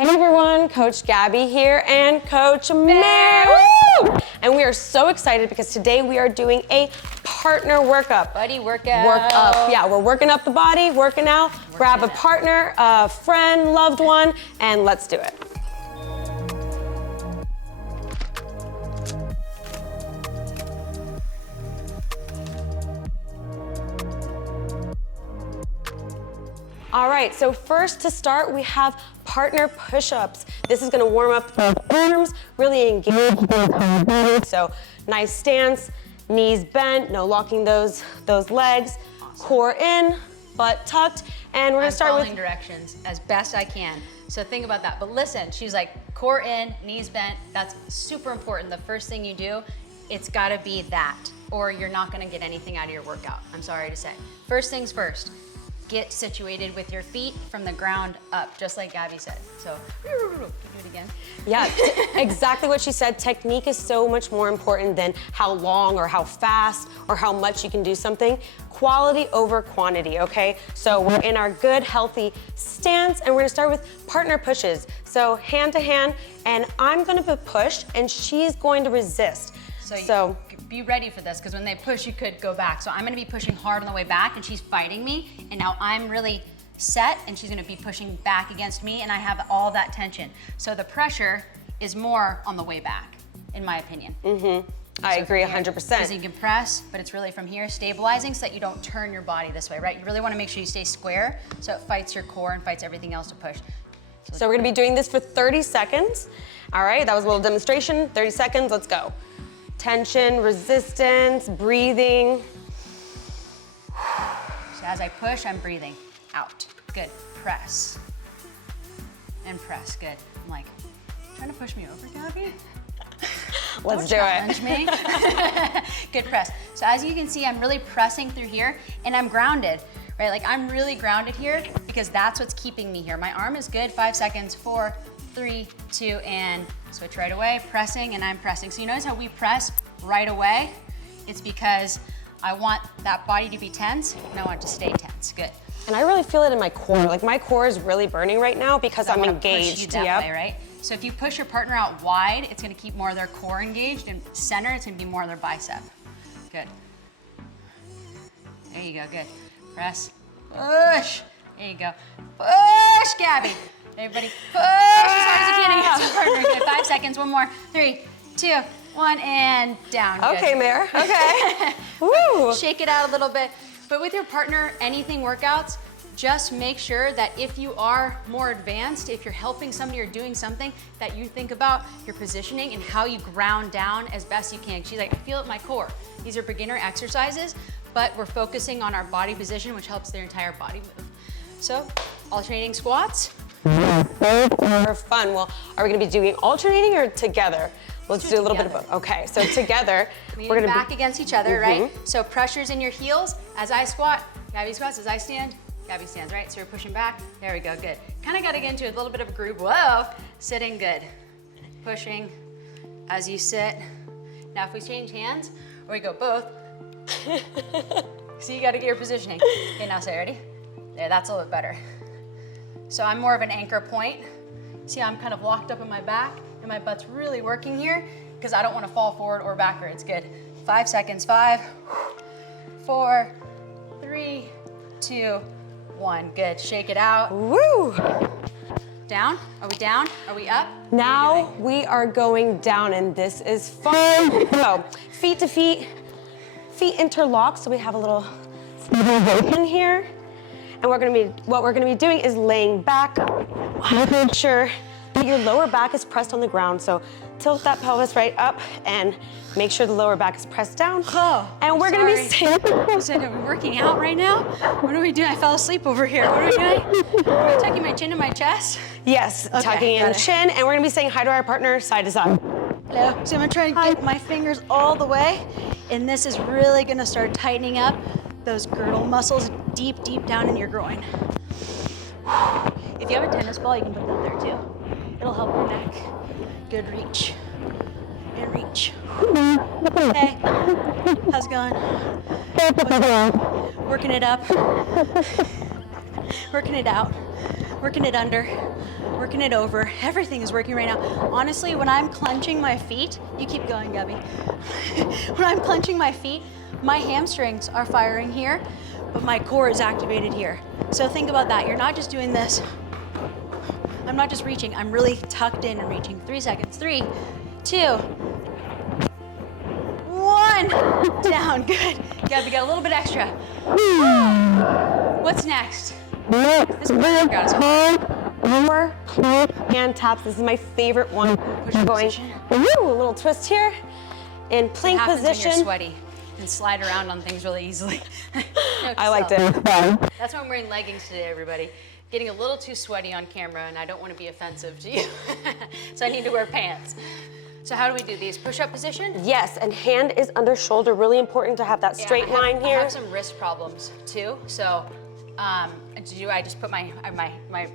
Hey everyone, Coach Gaby here and Coach Meredith. And we are so excited because today we are doing a partner workup. Buddy workout. Work up. Yeah, we're working up the body, working out. Grab a partner, a friend, loved one, and let's do it. All right, so first to start, we have partner push-ups. This is gonna warm up the arms, really engage the body. So nice stance, knees bent, no locking those legs, core in, butt tucked, and we're gonna start with- following directions as best I can. So think about that. But listen, she's like core in, knees bent. That's super important. The first thing you do, it's gotta be that, or you're not gonna get anything out of your workout. I'm sorry to say. First things first. Get situated with your feet from the ground up, just like Gabby said. So, do it again. Yeah, exactly what she said. Technique is so much more important than how long or how fast or how much you can do something. Quality over quantity, okay? So we're in our good, healthy stance, and we're gonna start with partner pushes. So hand to hand, and I'm gonna be pushed, and she's going to resist. So be ready for this, because when they push, you could go back. So I'm gonna be pushing hard on the way back, and she's fighting me, and now I'm really set, and she's gonna be pushing back against me, and I have all that tension. So the pressure is more on the way back, in my opinion. I agree 100%. Because you can press, but it's really from here, stabilizing so that you don't turn your body this way, right? You really wanna make sure you stay square, so it fights your core and fights everything else to push. So we're gonna be doing this for 30 seconds. All right, that was a little demonstration. 30 seconds, let's go. Tension, resistance, breathing. So as I push, I'm breathing out. Good. Press. And press. Good. I'm like, trying to push me over, Gabby? Let's do Challenge it. me. Good press. So as you can see, I'm really pressing through here, and I'm grounded, right? Like I'm really grounded here because that's what's keeping me here. My arm is good. 5 seconds. 4, 3, 2, and switch right away. Pressing, and I'm pressing. So you notice how we press right away? It's because I want that body to be tense, and I want it to stay tense. Good. And I really feel it in my core. Like my core is really burning right now because So I I'm wanna engaged. push you that way, right? So if you push your partner out wide, it's gonna keep more of their core engaged, and center, it's gonna be more of their bicep. Good. There you go, good. Press, push. There you go. Push, Gabby. Everybody push as hard as you can against your partner. Good, 5 seconds, one more. 3, 2, 1, and down. Good. Okay, Mare, okay. Woo! Shake it out a little bit. But with your partner, anything workouts, just make sure that if you are more advanced, if you're helping somebody or doing something, that you think about your positioning and how you ground down as best you can. She's like, I feel it in my core. These are beginner exercises, but we're focusing on our body position, which helps their entire body move. So, alternating squats. For fun. Well, are we gonna be doing alternating or together? Let's do a little bit of both. Okay, so together, we're gonna back against each other, right? So pressure's in your heels. As I squat, Gabby squats. As I stand, Gabby stands, right? So we're pushing back. There we go, good. Kind of got to get into a little bit of a groove. Whoa, sitting, good. Pushing as you sit. Now if we change hands, or we go both. So you got to get your positioning. Okay, now say, ready? There, that's a little bit better. So I'm more of an anchor point. See, I'm kind of locked up in my back, and my butt's really working here because I don't want to fall forward or backwards. Good. 5 seconds. 5, 4, 3, 2, 1. Good. Shake it out. Woo! Down? Are we down? Are we up? Now we are going down, and this is fun. So feet to feet, feet interlock, so we have a little stabilization here. And what we're gonna be doing is laying back, making sure that your lower back is pressed on the ground. So tilt that pelvis right up and make sure the lower back is pressed down. Oh, and we're gonna be saying, are we working out right now? What are we doing? I fell asleep over here. What are we doing? Are we tucking my chin to my chest? Yes, Okay, tucking in chin, and we're gonna be saying hi to our partner side to side. Hello. So I'm gonna try and get my fingers all the way, and this is really gonna start tightening up those girdle muscles deep, deep down in your groin. If you have a tennis ball, you can put that there too. It'll help your neck. Good reach. And reach. Hey, how's it going? Working it up. Working it out. working it under, working it over. Everything is working right now. Honestly, when I'm clenching my feet, you keep going, Gaby. When I'm clenching my feet, my hamstrings are firing here, but my core is activated here. So think about that. You're not just doing this. I'm not just reaching, I'm really tucked in and reaching. 3 seconds. 3, 2, 1. Down, good. Gaby, got a little bit extra. What's next? This workout is hard. More hand taps. This is my favorite one. Push We're going, position. a little twist here. In plank What happens position. when you're sweaty and slide around on things really easily. I liked it. That's why I'm wearing leggings today, everybody. Getting a little too sweaty on camera, and I don't want to be offensive to you. So I need to wear pants. So how do we do these? Push-up position? Yes, and hand is under shoulder. Really important to have that straight line here. I have some wrist problems too, so I just put my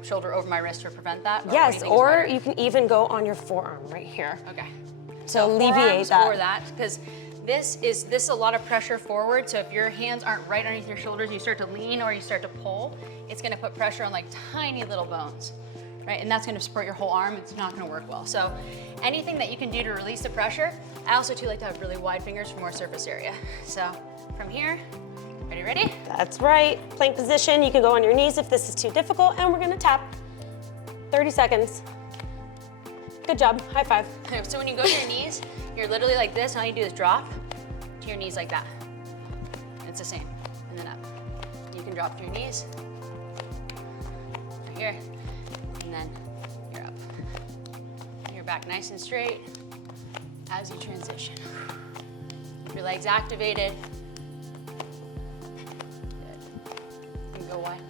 shoulder over my wrist to prevent that? Yes, or you can even go on your forearm right here. Okay. So alleviate that. Or that, because this is a lot of pressure forward, so if your hands aren't right underneath your shoulders, you start to lean or you start to pull, it's gonna put pressure on like tiny little bones, right? And that's gonna support your whole arm, it's not gonna work well. So anything that you can do to release the pressure. I also too like to have really wide fingers for more surface area. So from here, ready? That's right. Plank position. You can go on your knees if this is too difficult, and we're gonna tap. 30 seconds. Good job. High five. Okay, so when you go to your knees, you're literally like this, and all you do is drop to your knees like that. It's the same, and then up. You can drop to your knees, right here, and then you're up. You're back nice and straight as you transition. Your legs activated. Good. You can go wide.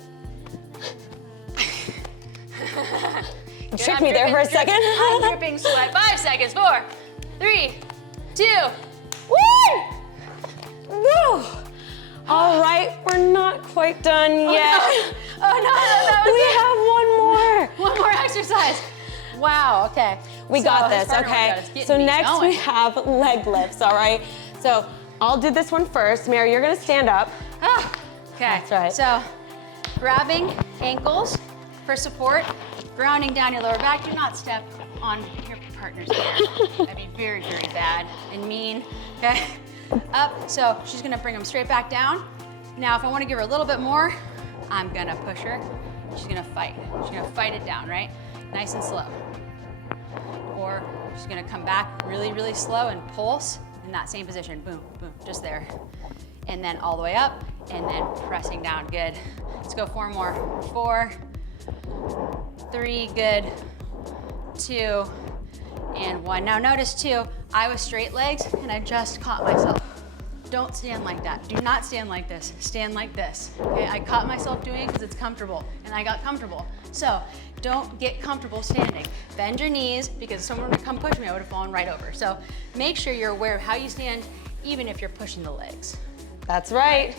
You tricked me there for a second. I'm dripping sweat. 5 seconds. 4, 3, 2, 1. Woo! All right, we're not quite done yet. Oh no, that was We have one more. One more exercise. Wow, okay. We got this, okay? So next we have leg lifts, all right? So I'll do this one first. Mary, you're gonna stand up. Oh, okay. That's right. So grabbing ankles for support, grounding down your lower back. Do not step on your partner's hair. That'd be very, very bad and mean, okay? Up, so she's gonna bring them straight back down. Now, if I wanna give her a little bit more, I'm gonna push her. She's gonna fight. She's gonna fight it down, right? Nice and slow. Or she's gonna come back really, really slow and pulse in that same position. Boom, boom, just there. And then all the way up, and then pressing down, good. Let's go 4 more. 4, 3, good. 2, and 1. Now notice too, I was straight legs and I just caught myself. Don't stand like that. Do not stand like this. Stand like this. Okay, I caught myself doing it because it's comfortable and I got comfortable. So don't get comfortable standing. Bend your knees because if someone would come push me, I would have fallen right over. So make sure you're aware of how you stand even if you're pushing the legs. That's right.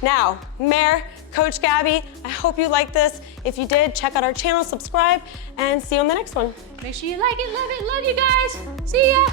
Now, Mare, Coach Gaby, I hope you liked this. If you did, check out our channel, subscribe, and see you on the next one. Make sure you like it, love you guys. See ya.